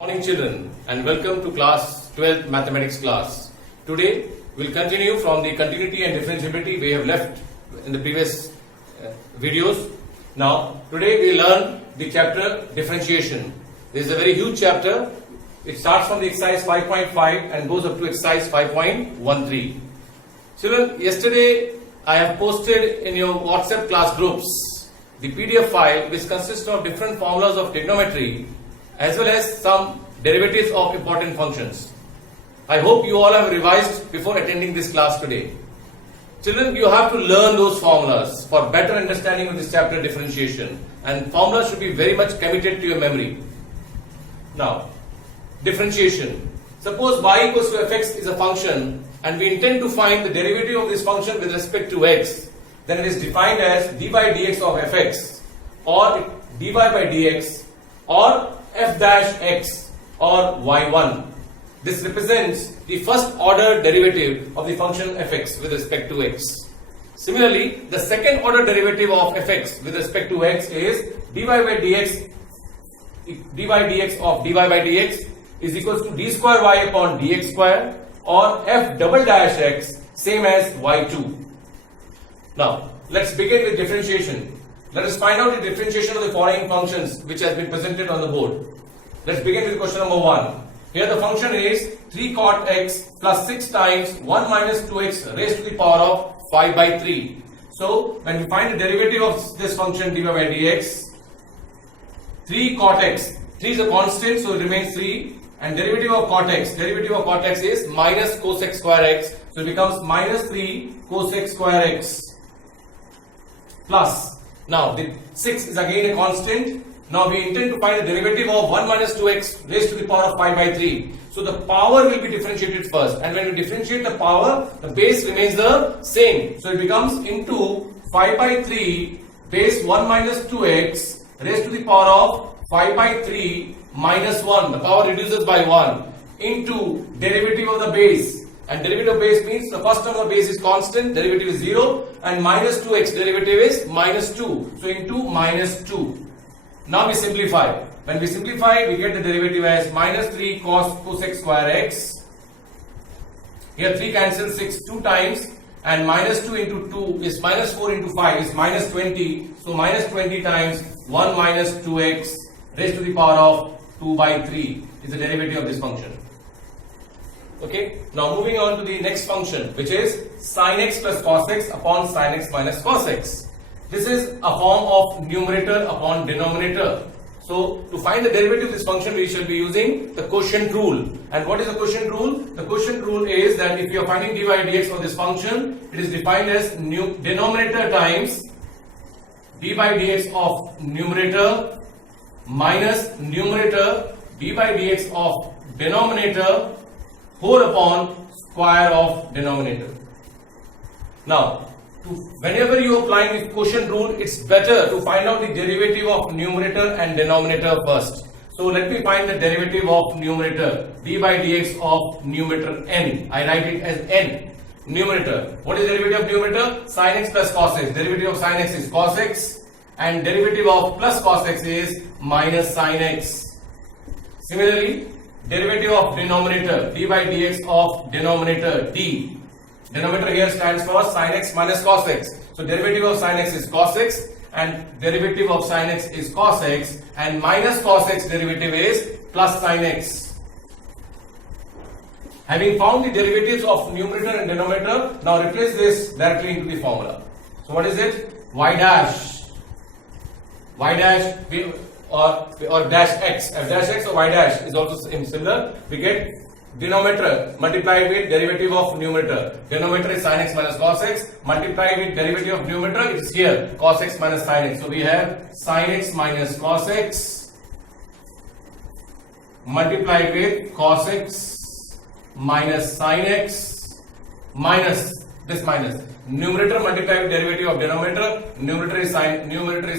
Morning children, and welcome to class 12th mathematics class. Today we'll continue from the continuity and differentiability we have left in the previous videos. Now today we learn the chapter differentiation. This is a very huge chapter. It starts from the exercise 5.5 and goes up to exercise 5.13. Children, yesterday I have posted in your WhatsApp class groups the PDF file which consists of different formulas of trigonometry as well as some derivatives of important functions. I hope you all have revised before attending this class today. Children, you have to learn those formulas for better understanding of this chapter differentiation, and formulas should be very much committed to your memory. Now, differentiation. Suppose y equals to fx is a function and we intend to find the derivative of this function with respect to x. Then it is defined as dy dx of fx or dy by dx or f dash x or y1. This represents the first order derivative of the function fx with respect to x. Similarly, the second order derivative of fx with respect to x is dy by dx of dy by dx is equals to d square y upon dx square or f double dash x same as y2. Now, let's begin with differentiation. Let us find out the differentiation of the following functions which has been presented on the board. Let's begin with question number 1. Here the function is 3 cot x plus 6 times 1 minus 2x raised to the power of 5 by 3. So, when we find the derivative of this function dy by dx, 3 cot x, 3 is a constant so it remains 3, and derivative of cot x is minus cosec square x, so it becomes minus 3 cosec square x plus. Now, the 6 is again a constant. Now, we intend to find the derivative of 1 minus 2x raised to the power of 5 by 3. So, the power will be differentiated first. And when we differentiate the power, the base remains the same. So, it becomes into 5 by 3 base 1 minus 2x raised to the power of 5 by 3 minus 1. The power reduces by 1 into derivative of the base. And derivative of base means the first term of base is constant, derivative is 0, and minus 2x derivative is minus 2. So into minus 2. Now we simplify. When we simplify, we get the derivative as minus 3 cosec square x. Here 3 cancels 6 2 times, and minus 2 into 2 is minus 4 into 5 is minus 20. So minus 20 times 1 minus 2x raised to the power of 2 by 3 is the derivative of this function. Okay, now moving on to the next function, which is sin x plus cos x upon sin x minus cos x. This is a form of numerator upon denominator. So, to find the derivative of this function, we shall be using the quotient rule. And what is the quotient rule? The quotient rule is that if you are finding dy dx of this function, it is defined as denominator times d by dx of numerator minus numerator d by dx of denominator whole upon square of denominator. Now, whenever you apply the quotient rule, it's better to find out the derivative of numerator and denominator first. So let me find the derivative of numerator, d by dx of numerator n. I write it as n. Numerator. What is derivative of numerator? Sin x plus cos x. Derivative of sin x is cos x, and derivative of plus cos x is minus sin x. Similarly, derivative of denominator, d by dx of denominator d. Denominator here stands for sin x minus cos x. So derivative of sin x is cos x and derivative of sin x is cos x, and minus cos x derivative is plus sin x. Having found the derivatives of numerator and denominator, now replace this directly into the formula. So what is it? Y dash or dash x, f dash x or y dash is also similar. We get denominator multiplied with derivative of numerator. Denominator is sin x minus cos x, multiplied with derivative of numerator, it is here cos x minus sin x. So we have sin x minus cos x multiplied with cos x minus sin x minus this minus. Numerator multiplied with derivative of denominator. Numerator is sin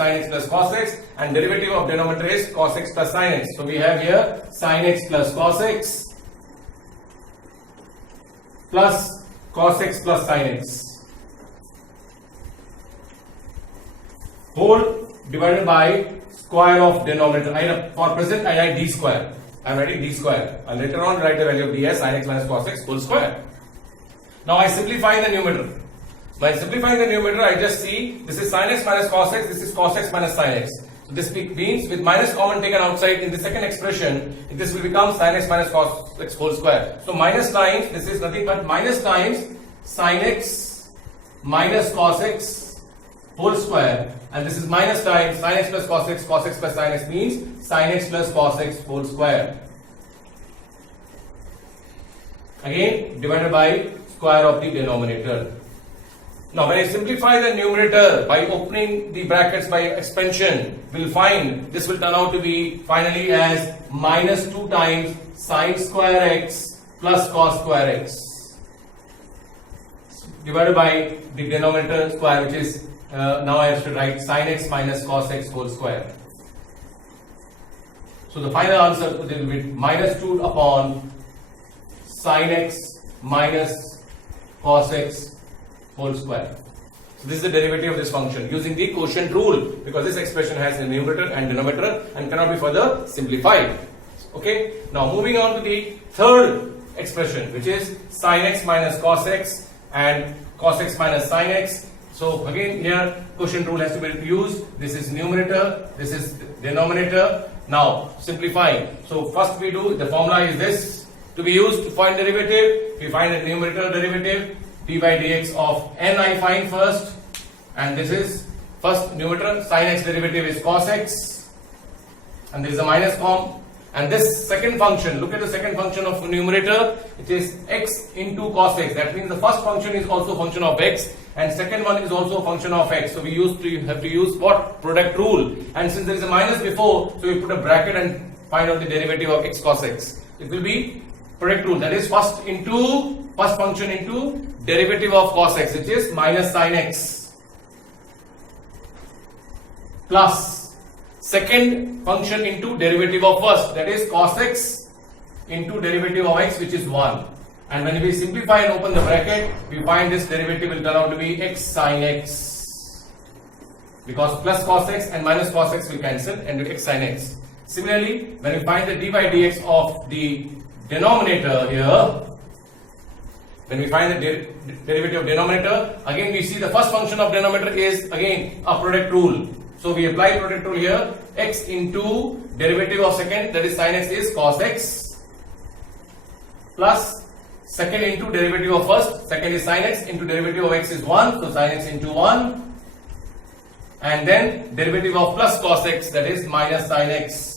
x plus cos x, and derivative of denominator is cos x plus sin x. So we have here sin x plus cos x plus cos x plus sin x whole divided by square of denominator. For present I write d square. I'm writing d square. I'll later on write the value of d as sin x minus cos x whole square. Now I simplify the numerator. By simplifying the numerator, I just see this is sin x minus cos x, this is cos x minus sin x. So this means with minus common taken outside in the second expression, this will become sin x minus cos x whole square. So minus times, this is nothing but minus times sin x minus cos x whole square, and this is minus times sin x plus cos x plus sin x means sin x plus cos x whole square. Again divided by square of the denominator. Now when I simplify the numerator by opening the brackets by expansion, we'll find this will turn out to be finally as minus 2 times sin square x plus cos square x divided by the denominator square, which is now I have to write sin x minus cos x whole square. So the final answer will be minus 2 upon sin x minus cos x whole square. So this is the derivative of this function using the quotient rule, because this expression has a numerator and denominator and cannot be further simplified. Okay. Now moving on to the third expression, which is sin x minus cos x and cos x minus sin x. So again here quotient rule has to be used. This is numerator, this is denominator. Now simplifying. So first we do, the formula is this to be used to find derivative. We find the numerator derivative d by dx of n I find first, and this is first numerator, sin x derivative is cos x, and there is a minus form, and this second function, look at the second function of numerator, it is x into cos x. That means the first function is also a function of x and second one is also a function of x. So we have to use what? Product rule, and since there is a minus before, so we put a bracket and find out the derivative of x cos x. It will be product rule, that is first function into derivative of cos x, which is minus sin x, plus second function into derivative of first, that is cos x into derivative of x, which is 1. And when we simplify and open the bracket, we find this derivative will turn out to be x sin x, because plus cos x and minus cos x will cancel and do x sin x. Similarly, when we find the d by dx of the denominator here, when we find the derivative of denominator, again we see the first function of denominator is again a product rule. So we apply product rule here, x into derivative of second, that is sin x is cos x, plus second into derivative of first, second is sin x, into derivative of x is 1, so sin x into 1, and then derivative of plus cos x, that is minus sin x.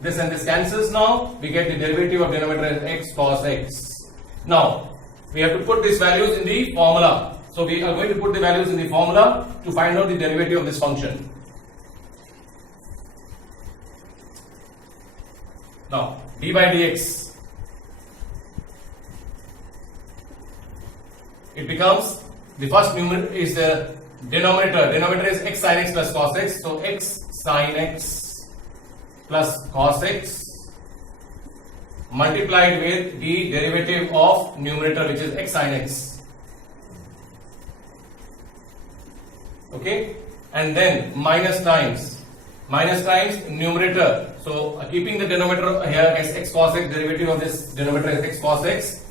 This and this cancels now, we get the derivative of denominator as x cos x. Now, we have to put these values in the formula. So we are going to put the values in the formula to find out the derivative of this function. Now, d by dx, it becomes, the first numerator is the denominator is x sin x plus cos x, so x sin x plus cos x multiplied with the derivative of numerator, which is x sin x. Okay, and then minus times numerator. So keeping the denominator here as x cos x, derivative of this denominator is x cos x,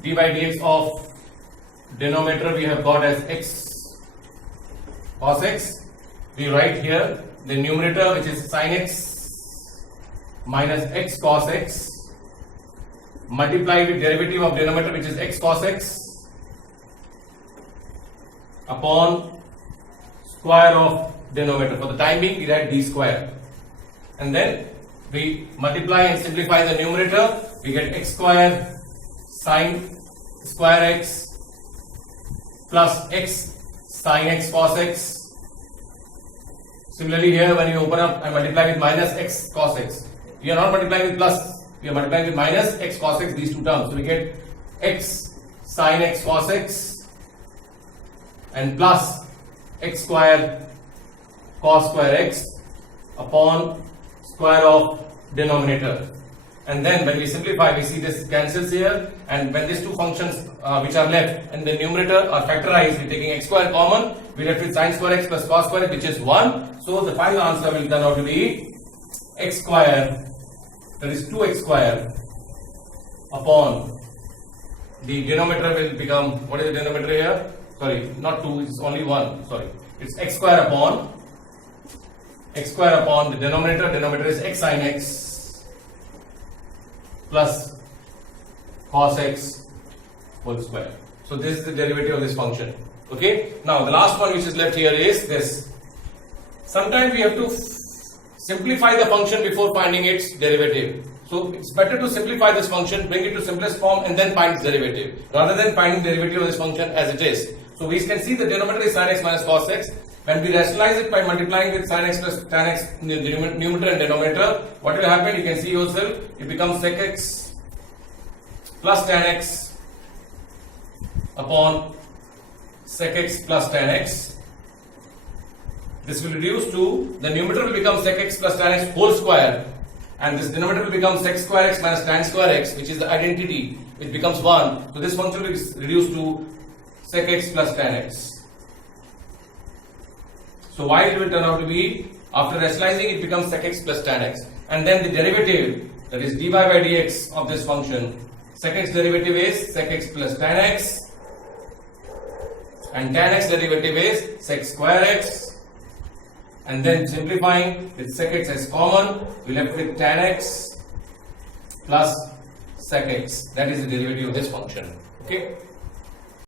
d by dx of denominator we have got as x cos x. We write here the numerator, which is sin x minus x cos x multiplied with derivative of denominator, which is x cos x, upon square of denominator. For the time being we write d square, and then we multiply and simplify the numerator, we get x square sin square x plus x sin x cos x. Similarly here, when you open up and multiply with minus x cos x, we are not multiplying with plus, we are multiplying with minus x cos x, these two terms. So we get x sin x cos x and plus x square cos square x upon square of denominator. And then when we simplify, we see this cancels here, and when these two functions which are left and the numerator are factorized, we're taking x square common, we left with sin square x plus cos square x, which is 1. So the final answer will turn out to be x square, that is 2x square upon the denominator will become, what is the denominator here? Sorry, not 2, it's only 1, sorry. It's x square upon the denominator is x sin x plus cos x whole square. So this is the derivative of this function. Okay. Now the last one which is left here is this. Sometimes we have to simplify the function before finding its derivative. So it's better to simplify this function, bring it to simplest form and then find its derivative rather than finding the derivative of this function as it is. So we can see the denominator is sin x minus cos x. When we rationalize it by multiplying with sin x plus tan x, the numerator and denominator, what will happen? You can see yourself, it becomes sec x plus tan x upon sec x plus tan x. This will reduce to, the numerator will become sec x plus tan x whole square, and this denominator will become sec square x minus tan square x, which is the identity, which becomes 1. So this function will be reduced to sec x plus tan x. So y it will turn out to be, after rationalizing, it becomes sec x plus tan x, and then the derivative, that is dy by dx of this function, sec x derivative is sec x plus tan x, and tan x derivative is sec square x, and then simplifying with sec x as common, we left with tan x plus sec x. That is the derivative of this function. Okay.